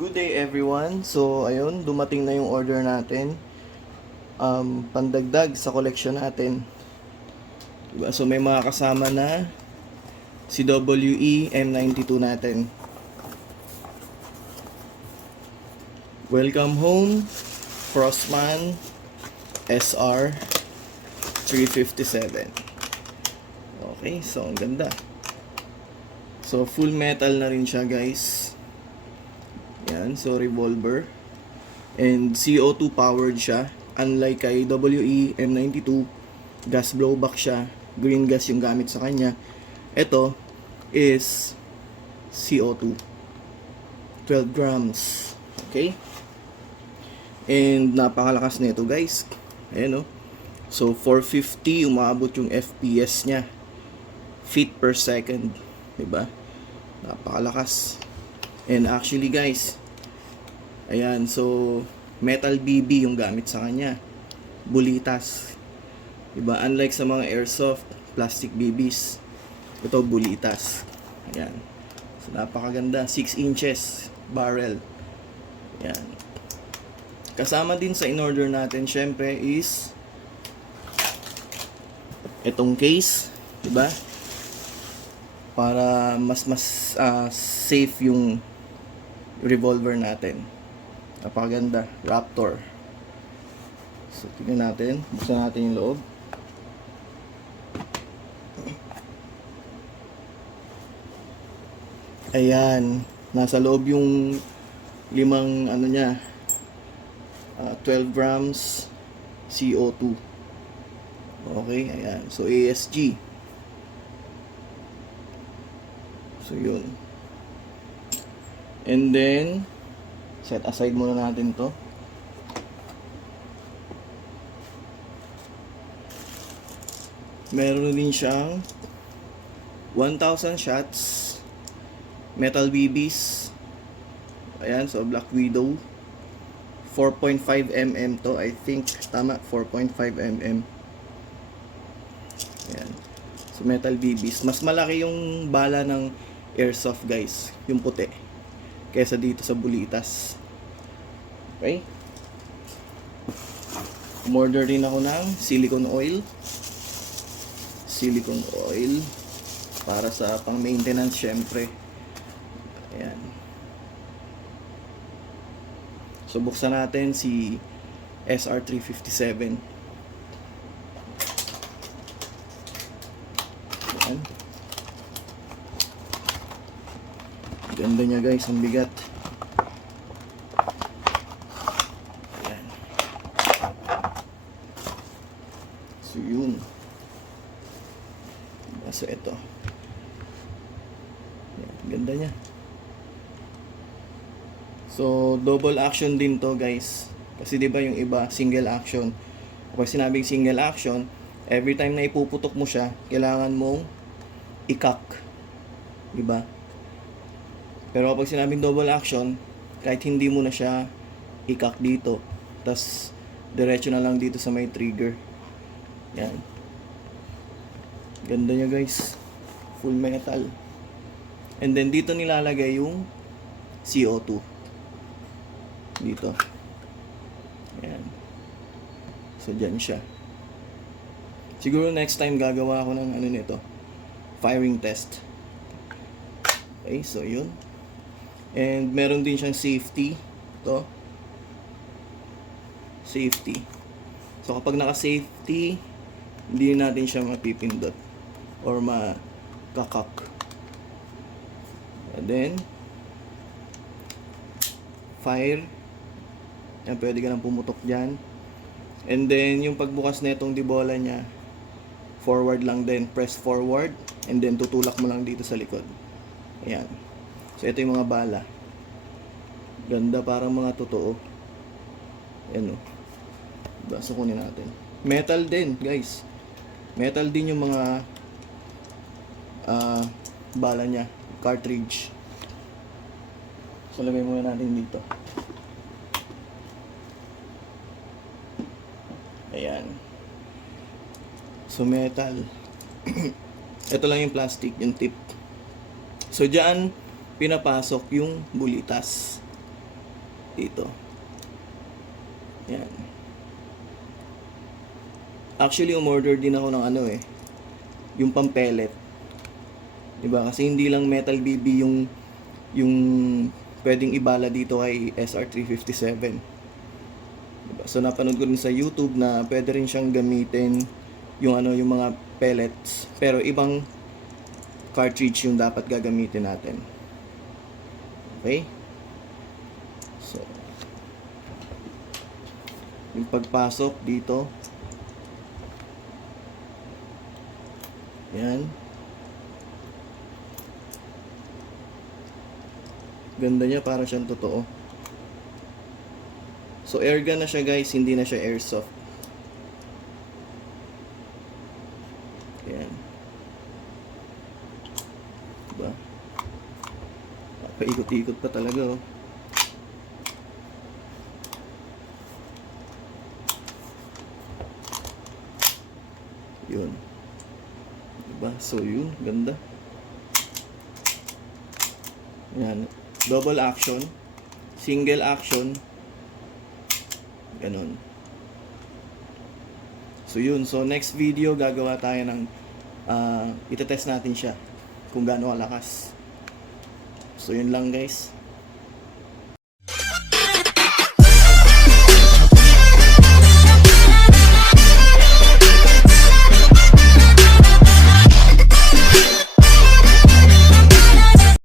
Good day everyone. So ayun, dumating na yung order natin. Pandagdag sa collection natin. Diba? So may mga kasama na si WE M92 natin. Welcome home, Frostman SR 357. Okay, so ang ganda. So full metal na rin siya, guys. Yan, so revolver. And CO2 powered siya. Unlike kay WE M92, gas blowback siya. Green gas yung gamit sa kanya. Ito is CO2. 12 grams. Okay? And napakalakas nito, guys. Ayan, oh. So 450 umabot yung FPS niya. Feet per second. Diba? Napakalakas. And actually, guys, ayan, so metal BB yung gamit sa kanya. Bulitas. Diba? Unlike sa mga airsoft plastic BBs, ito bulitas. Ayan. So napakaganda. 6 inches barrel. Ayan. Kasama din sa in-order natin, syempre, is itong case. Diba? Para mas safe yung revolver natin. Napakaganda. Raptor. So, tignan natin. Buksan natin yung loob. Ayan. Nasa loob yung limang 12 grams CO2. Okay, ayan. So, ASG. So, yun. And then, set aside muna natin to. Meron din siyang 1,000 shots metal BBs. Ayan, so Black Widow. 4.5 mm to, I think. Tama, 4.5 mm. Ayan. So metal BBs. Mas malaki yung bala ng airsoft, guys. Yung puti. Kesa dito sa bulitas. Okay? Umorder rin ako ng silicone oil. Silicone oil. Para sa pang maintenance, syempre. Ayan. So buksan natin si SR357. Ayan. Ganda niya, guys, ang bigat. Ayan. So yun. So ito. Ayan, ganda niya. So double action din to, guys. Kasi 'di ba yung iba single action. Kapag sinabing single action, every time na ipuputok mo siya, kailangan mong i-cock. 'Di ba? Pero kapag sinabing double action, kahit hindi mo na siya i-cock dito, tas diretso na lang dito sa may trigger. Yan. Ganda niya, guys. Full metal. And then dito nilalagay yung CO2. Dito. Yan. So dyan siya. Siguro next time gagawa ako ng nito. Firing test. Okay, so yun. And meron din siyang safety. Ito. Safety. So kapag naka-safety, hindi natin siya mapipindot or makakak. And then fire. Yan, pwede ka nang pumutok dyan. And then yung pagbukas na itong dibola niya, forward lang din. Press forward. And then tutulak mo lang dito sa likod. Ayan. So ito yung mga bala. Ganda, parang mga totoo. Ayan, o. Diba? So kunin natin. Metal din, guys. Metal din yung mga bala niya. Cartridge. So lagay muna natin dito. Ayan. So metal. Ito lang yung plastic, yung tip. So dyan pinapasok yung bulitas. Dito. Yan. Actually, umorder din ako ng ano eh, yung pang-pellet. Diba? Kasi hindi lang metal BB yung pwedeng ibala dito kay SR357. Diba? So napanood ko rin sa YouTube na pwede rin siyang gamitin yung ano, yung mga pellets, pero ibang cartridge yung dapat gagamitin natin. Okay? So yung pagpasok dito, yan. Ganda niya, para siyang totoo. So airgun na siya guys, hindi na siya airsoft. Yan. Diba? Paikot-ikot pa talaga oh. Yun. Diba? So yun, ganda. Yan. Double action, single action, ganun. So yun, so next video gagawa tayo ng itetest natin siya kung gaano kalakas. So yun lang guys.